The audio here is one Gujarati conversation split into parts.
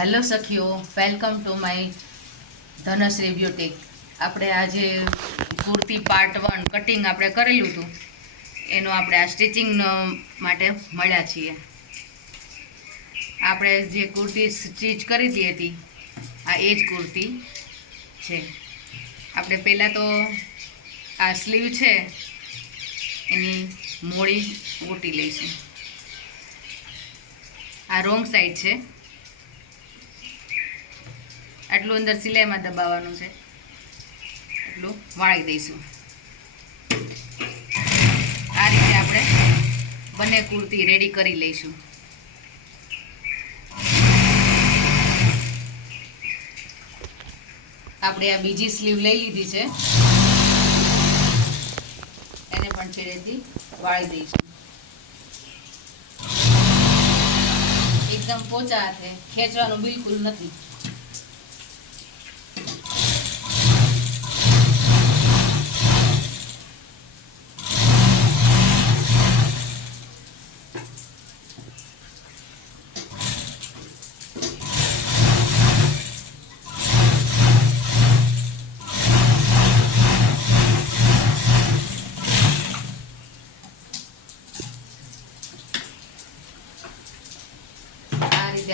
હેલો સખીઓ, welcome to my Dhanshree boutique. આપણે આજે કુર્તી પાર્ટ 1 કટિંગ આપણે કરેલું હતું, એનું આપણે આ સ્ટિચિંગ માટે મળ્યા છીએ. આપણે જે કુર્તી સ્ટિચ કરી હતી આ એ જ કુર્તી છે. આપણે પહેલાં તો આ સ્લીવ છે એની મોડી ઓટી લઈશું. આ રોંગ સાઈડ છે, આટલું અંદર સિલાઈમાં દબાવવાનું છે, એટલું વાળી દઈશું. આ રીતે આપણે બંને કુર્તી રેડી કરી લઈશું. આપણે આ બીજી સ્લીવ લઈ લીધી છે, એને પણ છેડેથી વાળી દઈશું. એકદમ પોચા હાથે, ખેંચવાનું બિલકુલ નથી.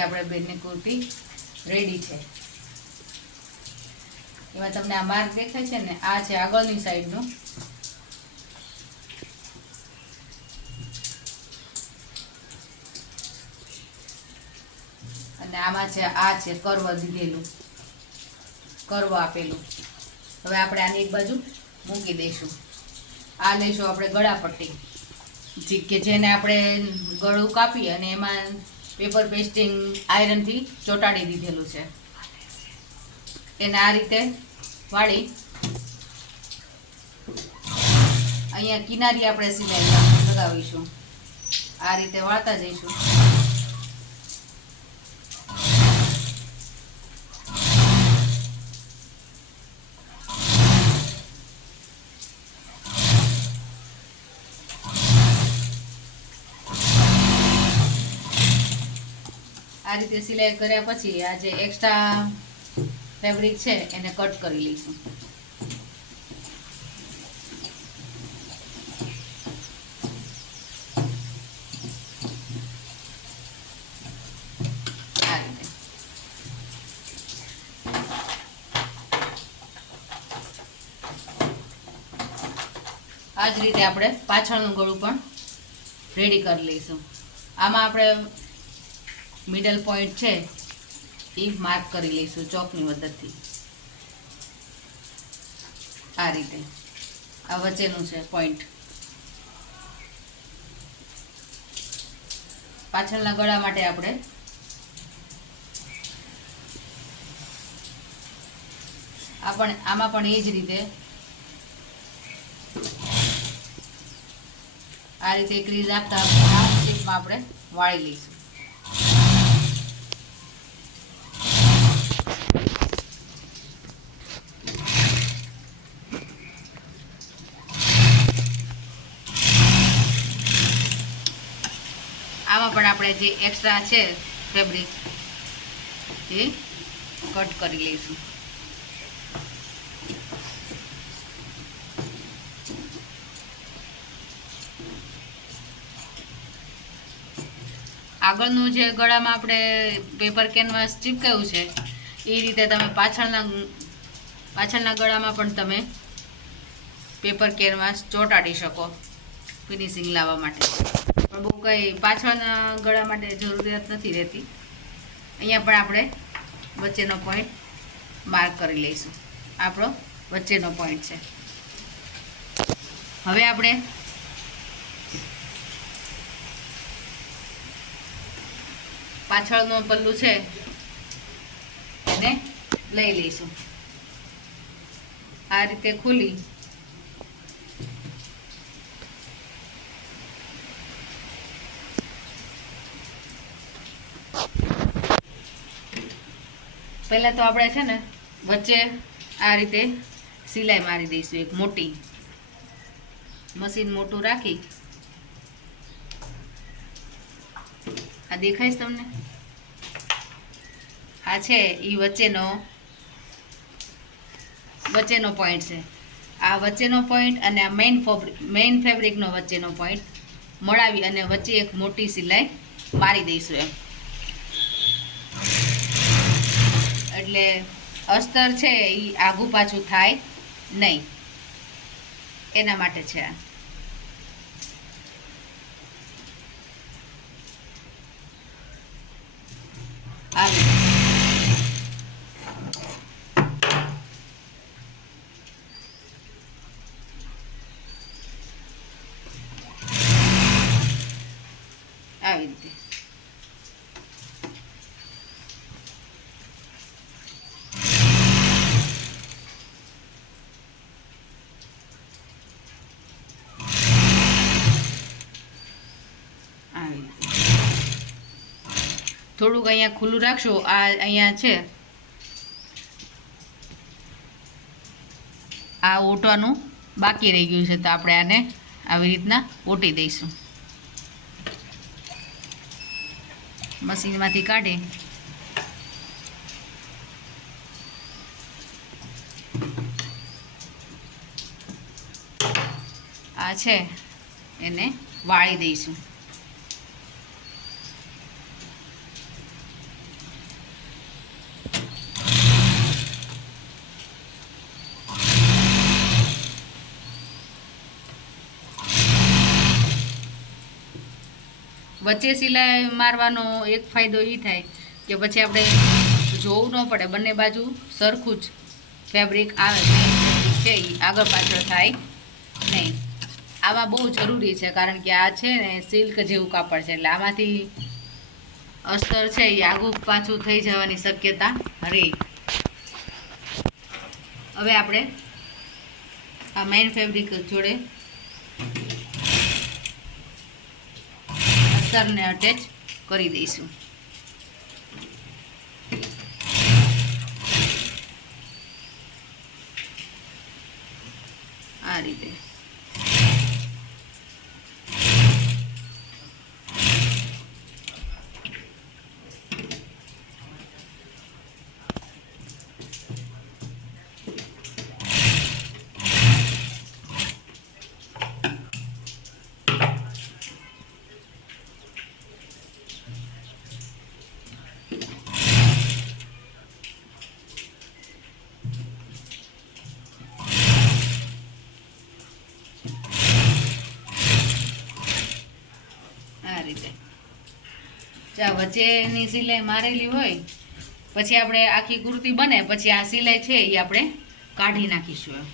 આપણે બેનની કુર્તી રેડી છે. એમાં તમને આ માર્ક દેખાય છે ને, આ છે આગળની સાઈડનું. અને આમાં છે આ છે કર્વ દીધેલું, કર્વ આપેલું. હવે આપણે આની એક બાજુ મૂકી દઈશું. આ લઈશું આપણે ગળાપટ્ટી, કે જેને આપણે ગળું કાપી અને એમાં પેપર પેસ્ટિંગ આયરનથી ચોંટાડી દીધેલું છે. એને આ રીતે વાળી અહીંયા કિનારી આપણે સિલાઈ લગાવીશું. આ રીતે વાળતા જઈશું. આ રીતે સિલાઈ કર્યા પછી આ જે એક્સ્ટ્રા ફેબ્રિક છે એને કટ કરી લઈશું. આ રીતે આ જ રીતે આપણે પાછળનું ગળું પણ રેડી કરી લઈશું. આમાં આપણે મિડલ પોઈન્ટ છે એ માર્ક કરી લઈશું ચોકની મદદથી. આ રીતે આ વચ્ચેનું છે પોઈન્ટ. પાછળના ગળા માટે આપણે આમાં પણ એ જ રીતે આ રીતે ક્રીઝ આપતા આ શેપમાં આપણે વાળી લઈશું. આમાં પણ આપણે જે એક્સ્ટ્રા છે ફેબ્રિક એ કટ કરી લઈશું. આગળનું જે ગળામાં આપણે પેપર કેનવાસ ચીપકાયું છે એ રીતે તમે પાછળના ગળામાં પણ તમે પેપર કેનવાસ ચોંટાડી શકો ફિનિશિંગ લાવવા માટે. પણ બહુ કંઈ પાછળના ગળા માટે જરૂરિયાત નથી રહેતી. અહીંયા પણ આપણે વચ્ચેનો પોઈન્ટ માર્ક કરી લઈશું. આપણો વચ્ચેનો પોઈન્ટ છે. હવે આપણે પાછળનું પલ્લું છે એને લઈ લઈશું. આ રીતે ખોલી પહેલાં તો આપણે છે ને વચ્ચે આ રીતે સિલાઈ મારી દઈશું. એક મોટી મશીન મોટું રાખી આ દેખાય છે તમને? આ છે એ વચ્ચેનો પોઈન્ટ છે. આ વચ્ચેનો પોઈન્ટ અને આ મેઇન ફેબ્રિકનો વચ્ચેનો પોઈન્ટ મળાવી અને વચ્ચે એક મોટી સિલાઈ મારી દઈશું એમ. એટલે અસ્તર છે એ આઘું પાછું થાય નહીં, એના માટે છે આ. આવી રીતે થોડુંક અહીંયા ખુલ્લું રાખશો. આ અહીંયા છે આ ઓટવાનું બાકી રહી ગયું છે, તો આપણે આને આવી રીતના ઓટી દઈશું. મશીનમાંથી કાઢી આ છે એને વાળી દઈશું. વચ્ચે સિલાઈ મારવાનો એક ફાયદો એ થાય કે પછી આપણે જોવું ન પડે, બંને બાજુ સરખું જ ફેબ્રિક આવે છે, એ આગળ પાછળ થાય નહીં. આમાં બહુ જરૂરી છે, કારણ કે આ છે ને સિલ્ક જેવું કાપડ છે, એટલે આમાંથી અસ્તર છે એ આગું પાછું થઈ જવાની શક્યતા રહે. હવે આપણે આ મેઇન ફેબ્રિક જોડે અસ્તરને અટેચ કરી દઈશું. આ રીતે વચ્ચેની સિલાઈ મારેલી હોય પછી આપણે આખી કુર્તી બને પછી આ સિલાઈ છે એ આપણે કાઢી નાખીશું.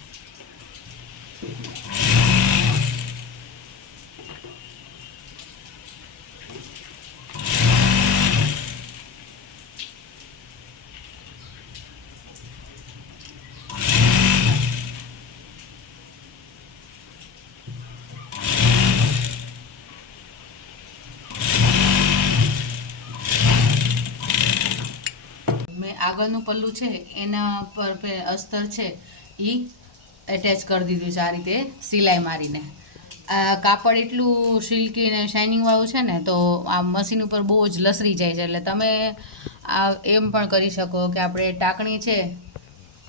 આગળનું પલ્લું છે એના પર અસ્તર છે એ એટેચ કરી દીધું છે આ રીતે સિલાઈ મારીને. આ કાપડ એટલું સિલ્કી ને શાઇનિંગવાળું છે ને, તો આ મશીન ઉપર બહુ જ લસરી જાય છે. એટલે તમે આ એમ પણ કરી શકો કે આપણે ટાંકણી છે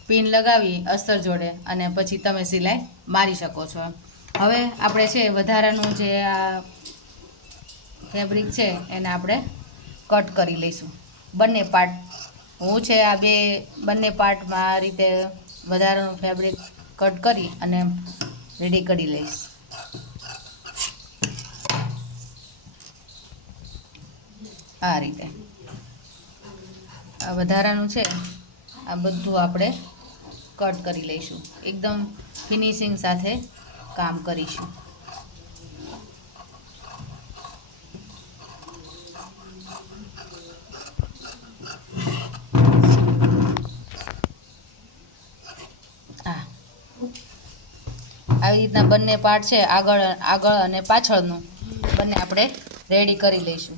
પિન લગાવી અસ્તર જોડે અને પછી તમે સિલાઈ મારી શકો છો. હવે આપણે છે વધારાનું જે આ ફેબ્રિક છે એને આપણે કટ કરી લઈશું. બંને પાર્ટ હું છે આ બંને પાર્ટમાં આ રીતે વધારાનું ફેબ્રિક કટ કરી અને રેડી કરી લઈશ. આ રીતે આ વધારાનું છે આ બધું આપણે કટ કરી લઈશું. એકદમ ફિનિશિંગ સાથે કામ કરીશું. આવી રીતના બંને પાર્ટ છે આગળ અને પાછળનું બંને આપણે રેડી કરી લઈશું.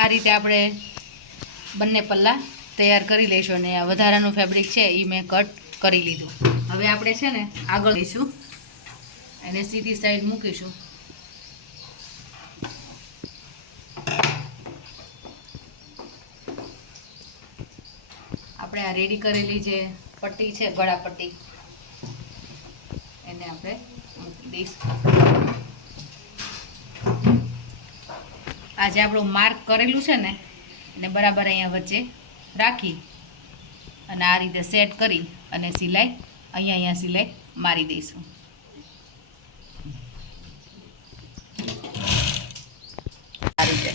આ રીતે આપણે બંને પલ્લા તૈયાર કરી લઈશું અને આ વધારાનું ફેબ્રિક છે એ મેં કટ કરી લીધું. હવે આપણે છે ને આગળ લઈશું, એને સીધી સાઈડ મૂકીશું. આપણે આ રેડી કરેલી જે પટ્ટી છે, ગળા પટ્ટી, એને આપણે મૂકી દઈશું. આ જે આપણું માર્ક કરેલું છે ને એને બરાબર અહીંયા વચ્ચે રાખી અને આ રીતે સેટ કરી અને સિલાઈ અહીંયા સિલાઈ મારી દઈશું. આ રીતે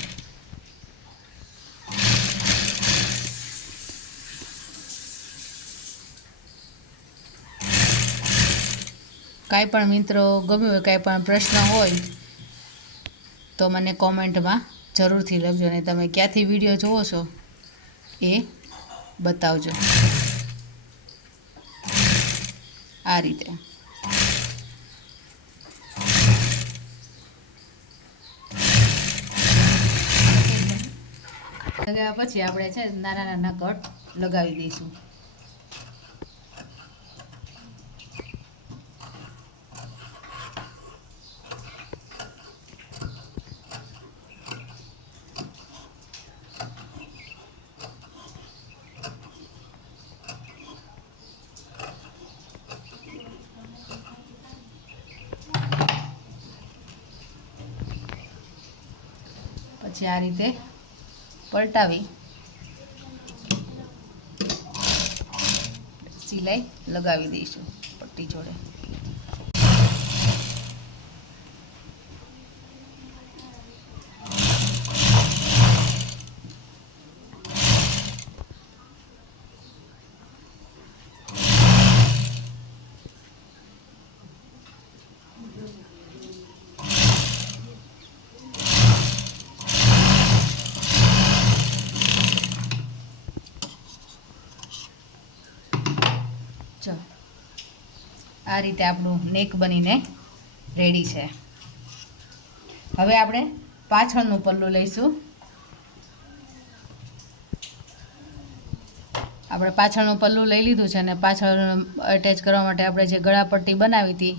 કાંઈ પણ મિત્રો ગમ્યું હોય, કાંઈ પણ પ્રશ્ન હોય તો મને કોમેન્ટમાં જરૂરથી લખજો અને તમે ક્યાંથી વિડીયો જુઓ છો એ બતાવજો. આ રીતે લગાવ્યા પછી આપણે છે નાના નાના કટ લગાવી દઈશું. પછી આ રીતે પલટાવી સિલાઈ લગાવી દઈશું પટ્ટી જોડે. જો આ રીતે આપણું નેક બનીને રેડી છે. હવે આપણે પાછળનું પલ્લું લઈશું. આપણે પાછળનું પલ્લું લઈ લીધું છે અને પાછળ અટેચ કરવા માટે આપણે જે ગળાપટ્ટી બનાવી હતી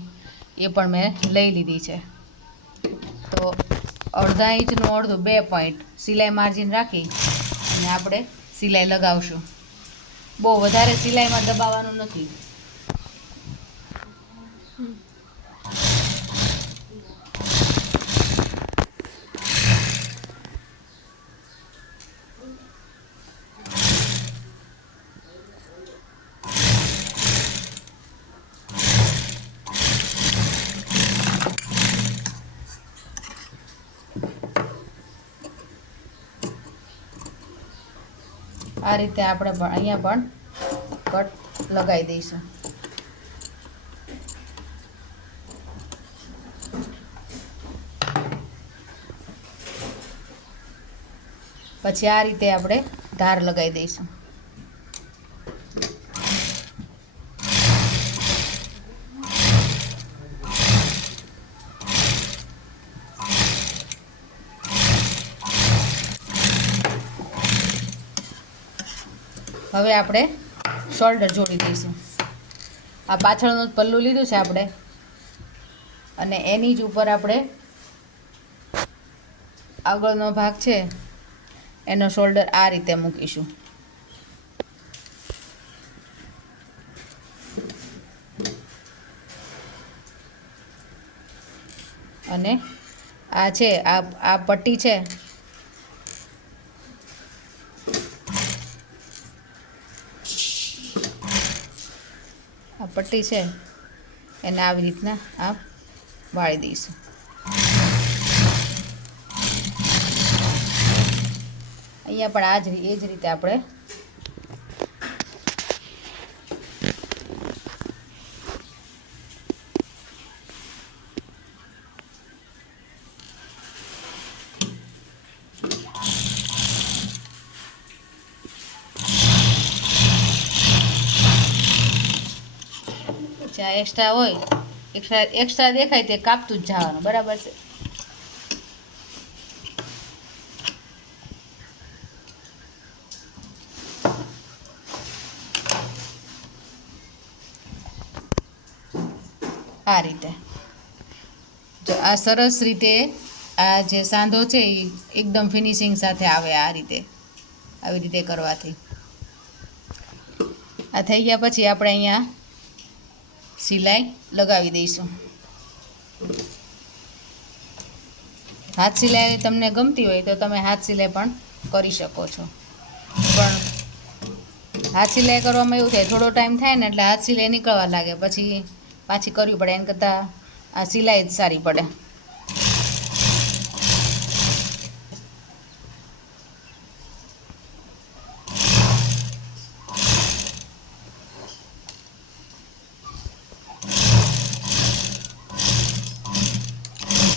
એ પણ મેં લઈ લીધી છે. તો અડધા ઇંચનું અડધું 2 પોઈન્ટ સિલાઈ માર્જિન રાખી અને આપણે સિલાઈ લગાવશું. બહુ વધારે સિલાઈમાં દબાવવાનું નથી. આ રીતે આપણે અહીંયા પણ કટ લગાવી દઈશું. પછી આ રીતે આપણે ધાર લગાવી દઈશું. હવે આપણે શોલ્ડર જોડી દઈશું. આ પાછળનું પલ્લું લીધું છે આપણે અને એની જ ઉપર આપણે આગળનો ભાગ છે એનો શોલ્ડર આ રીતે મૂકીશું. અને આ છે આ પટ્ટી છે આ પટ્ટી છે એને આવી રીતના આ વાળી દઈશું. અહીંયા પણ એ જ રીતે આપણે જ્યાં એક્સ્ટ્રા હોય એક્સ્ટ્રા દેખાય તે કાપતું જ જવાનું. બરાબર છે. આ રીતે જો આ સરસ રીતે આ જે સાંધો છે એ એકદમ ફિનિશિંગ સાથે આવે. આ રીતે આવી રીતે કરવાથી આ થઈ ગયા પછી આપણે અહીંયા સિલાઈ લગાવી દઈશું. હાથ સિલાઈ તમને ગમતી હોય તો તમે હાથ સિલાઈ પણ કરી શકો છો. પણ હાથ સિલાઈ કરવામાં એવું થાય, થોડો ટાઈમ થાય ને એટલે હાથ સિલાઈ નીકળવા લાગે, પછી પાછી કરવી પડે. એના કરતાં આ સિલાઈ જ સારી પડે.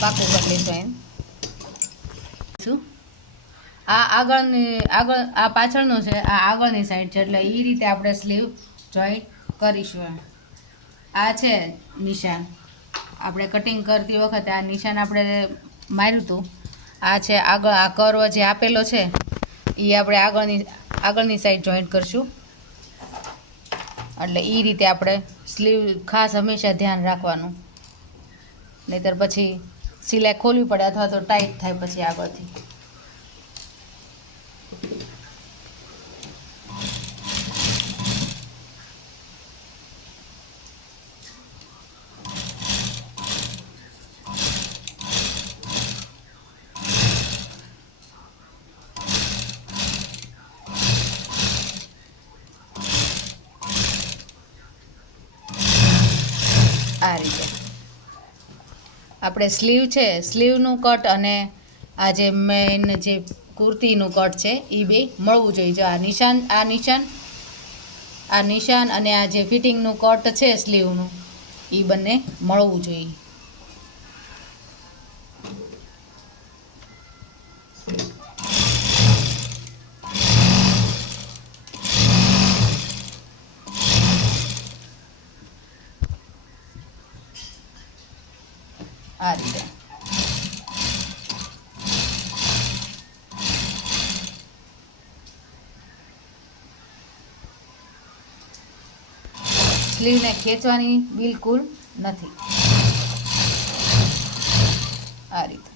પાકું કરી લઈશું એમ. આ આગળ પાછળનું છે, આ આગળની સાઈડ છે, એટલે એ રીતે આપણે સ્લીવ જોઈન્ટ કરીશું. આ છે નિશાન, આપણે કટિંગ કરતી વખતે આ નિશાન આપણે માર્યું હતું. આ છે આગળ, આ કર્વ જે આપેલો છે એ આપણે આગળની સાઈડ જોઈન્ટ કરશું. એટલે એ રીતે આપણે સ્લીવ ખાસ હંમેશા ધ્યાન રાખવાનું, નહીંતર પછી સિલાઈ ખોલવી પડે અથવા તો ટાઈટ થાય પછી આગળથી. આ રીતે આપણે સ્લીવ છે, સ્લીવનું કટ અને આ જે મેઇન જે કુર્તીનું કટ છે એ બે મળવું જોઈએ. જો આ નિશાન અને આ જે ફિટિંગનું કટ છે સ્લીવનું, એ બંને મળવું જોઈએ. આ રીતે સ્લીવને ખેંચવાની બિલકુલ નથી. આ રીતે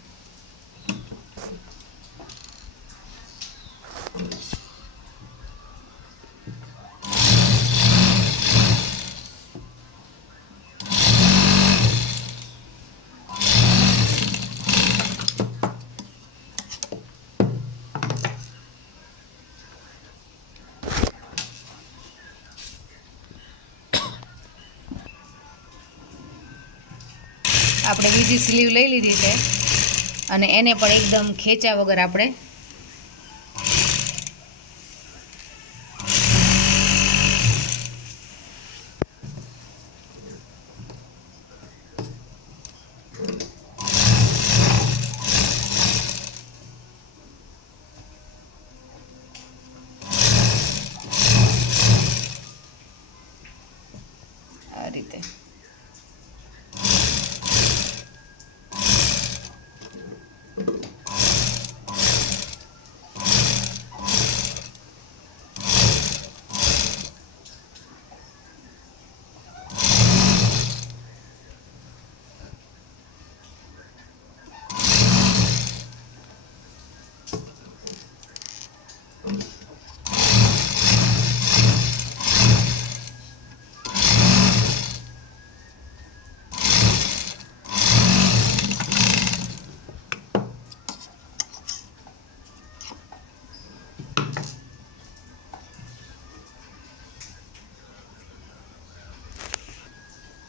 આપણે બીજી સ્લીવ લઈ લીધી છે અને એને પણ એકદમ ખેંચ્યા વગર આપણે આ રીતે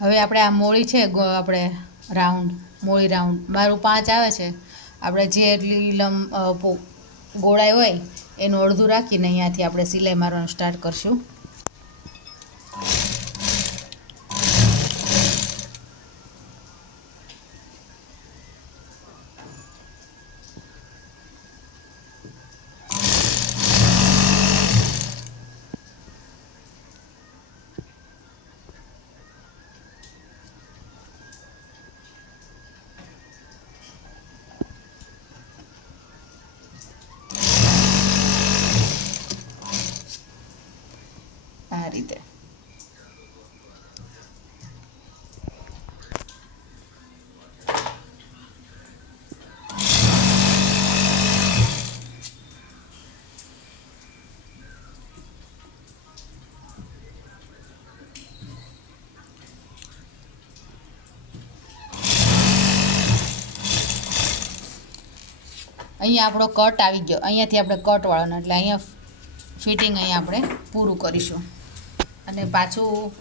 હવે આપણે આ મોળી છે, આપણે મોળી રાઉન્ડ મારું 5 આવે છે. આપણે જે એટલી ગોળાઈ હોય એનું અડધું રાખીને અહીંયાથી આપણે સિલાઈ મારવાનું સ્ટાર્ટ કરશું. અહીંયા આપણો કટ આવી ગયો, અહીંયાથી આપણે કટ વાળવાનો, એટલે અહીંયા ફિટિંગ અહીંયા આપણે પૂરું કરીશું અને પાછું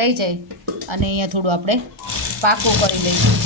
લઈ જઈ અને અહીંયા થોડું આપણે પાકું કરી લઈશું.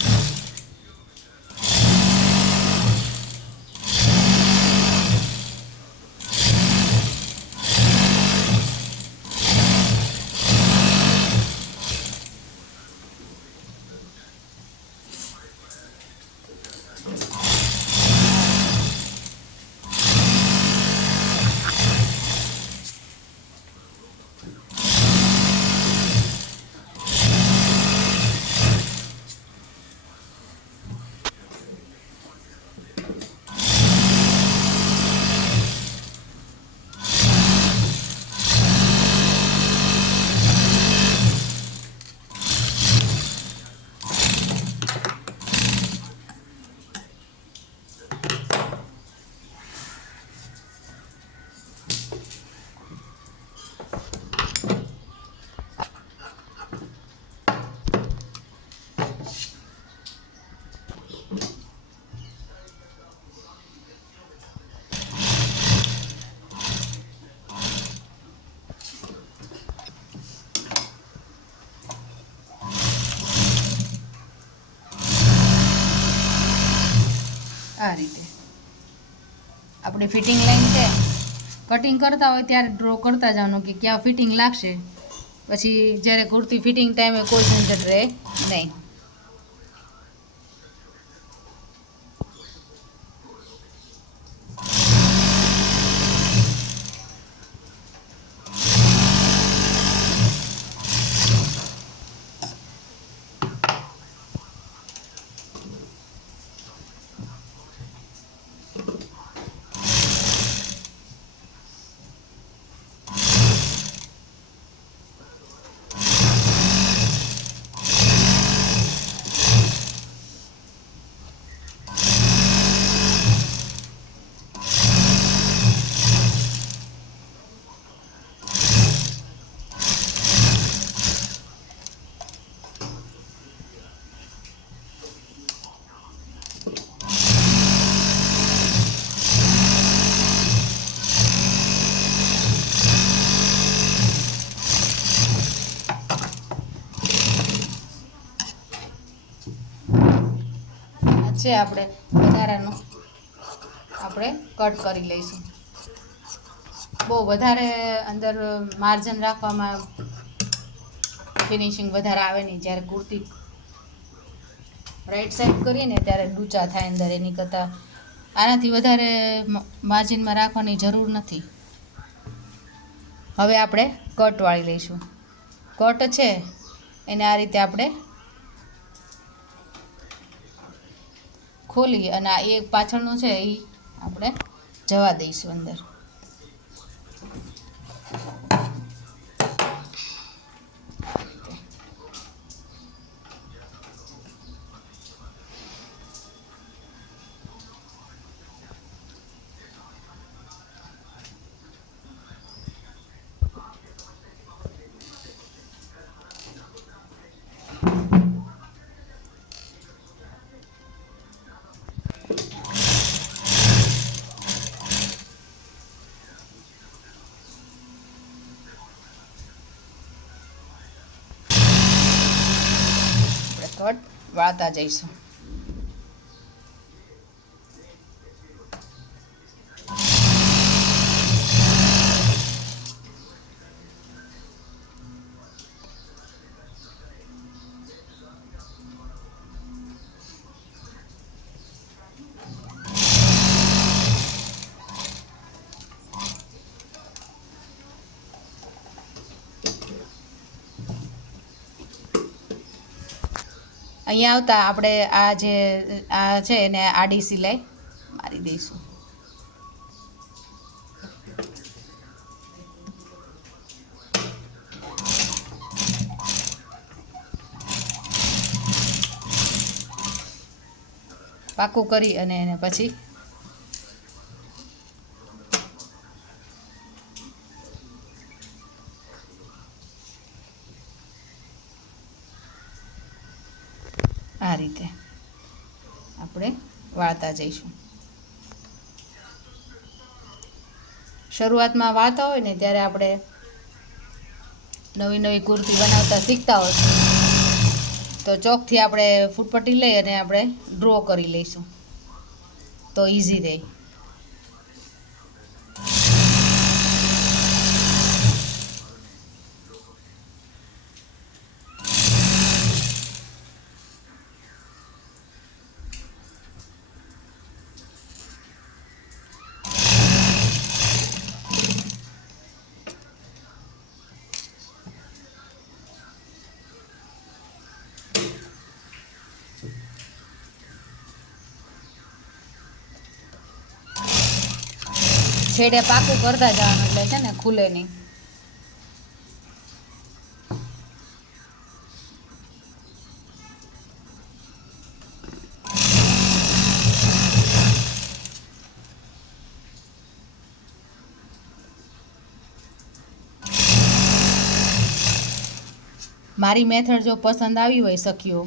આ રીતે આપણે ફિટિંગ લાઈન છે, કટિંગ કરતા હોય ત્યારે ડ્રો કરતા જવાનું કે ક્યાં ફિટિંગ લાગશે, પછી જ્યારે કુર્તી ફિટિંગ ટાઈમે કોઈ ઝંઝટ રહે નહીં. છે આપણે વધારાનું આપણે કટ કરી લઈશું. બહુ વધારે અંદર માર્જિન રાખવામાં ફિનિશિંગ વધારે આવે નહીં. જ્યારે કુર્તી રાઈટ સાઈડ કરીએ ને ત્યારે ડૂચા થાય અંદર, એની કરતાં આનાથી વધારે માર્જિનમાં રાખવાની જરૂર નથી. હવે આપણે કટ વાળી લઈશું. કટ છે એને આ રીતે આપણે ખોલી અને આ એક પાછળનું છે એ આપણે જવા દઈશું અંદર. કટ વાળતા જઈશું. અહીંયા આવતા આપણે આ છે એને આડી સિલાઈ મારી દઈશું. પાકું કરી અને એને પછી આ રીતે આપણે વાળતા જઈશું. શરૂઆતમાં વાતા હોય ને ત્યારે આપણે નવી નવી કુર્તી બનાવતા શીખતા હોય તો ચોકથી આપણે ફૂટપટ્ટી લઈ અને આપણે ડ્રો કરી લઈશું તો ઇઝી રહે. છેડે પાકું કરતા જવાનું એટલે છે ને ખુલે નહીં. મારી મેથડ જો પસંદ આવી હોય સખીઓ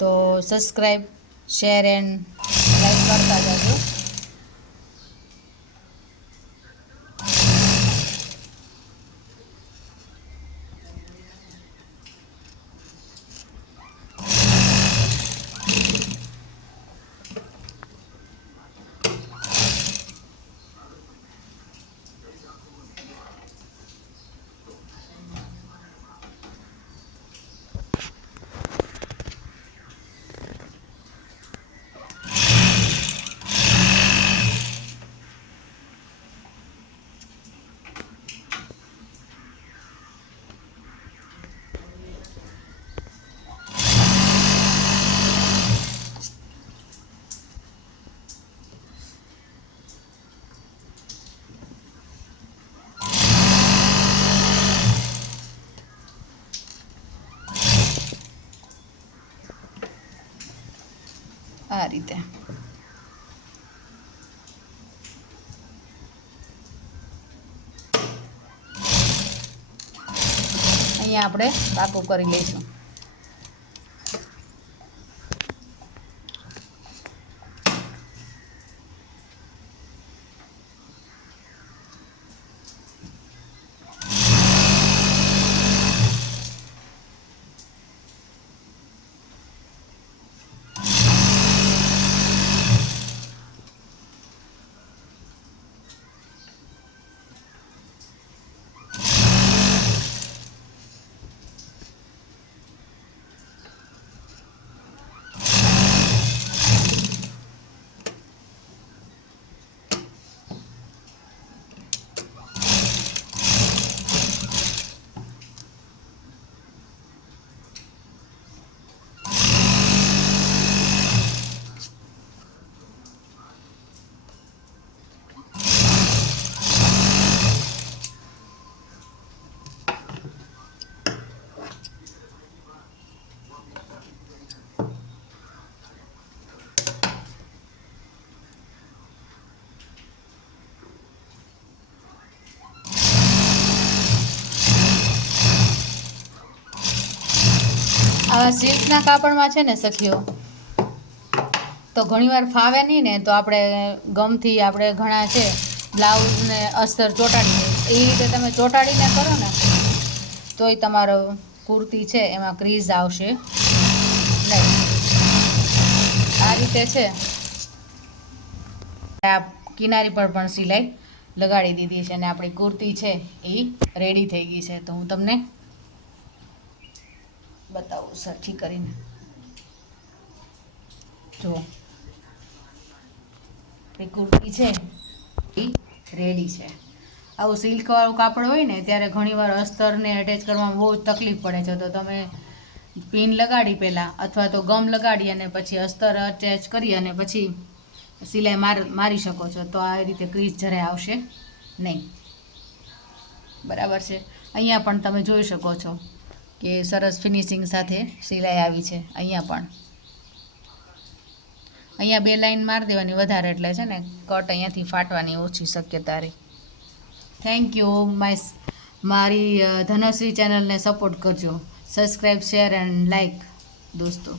તો સબસ્ક્રાઈબ શેર એન્ડ લાઈક કરતા જજો. આ રીતે અહીંયા આપણે પાકું કરી લઈશું. આવા સિલ્કના કાપડમાં છે ને સખીઓ તો ઘણીવાર ફાવે નહીં ને તો આપણે ગમથી આપણે ઘણા છે બ્લાઉઝને અસ્તર ચોંટાડીએ એ રીતે તમે ચોંટાડીને કરો ને તોય તમારો કુર્તી છે એમાં ક્રીઝ આવશે નહીં. આ રીતે છે આ કિનારી પર પણ સિલાઈ લગાડી દીધી છે અને આપણી કુર્તી છે એ રેડી થઈ ગઈ છે. તો હું તમને બતાવું સરખી કરીને. જુઓ આપણી કુર્તી છે એ રેડી છે. આવું સિલ્કવાળું કાપડ હોય ને ત્યારે ઘણીવાર અસ્તરને અટેચ કરવામાં બહુ જ તકલીફ પડે છે. તો તમે પિન લગાડી પહેલાં અથવા તો ગમ લગાડી અને પછી અસ્તર અટેચ કરી અને પછી સિલાઈ મારી શકો છો. તો આ રીતે ક્રીઝ જરાય આવશે નહીં. બરાબર છે. અહીંયા પણ તમે જોઈ શકો છો કે સરસ ફિનિશિંગ સાથે સિલાઈ આવી છે. અહીંયા બે લાઈન મારી દેવાની વધારે એટલે છે ને કટ અહીંયાથી ફાટવાની ઓછી શક્યતા રહી. Thank you. મારી ધનશ્રી ચેનલને સપોર્ટ કરજો. સબસ્ક્રાઈબ શેર એન્ડ લાઈક દોસ્તો.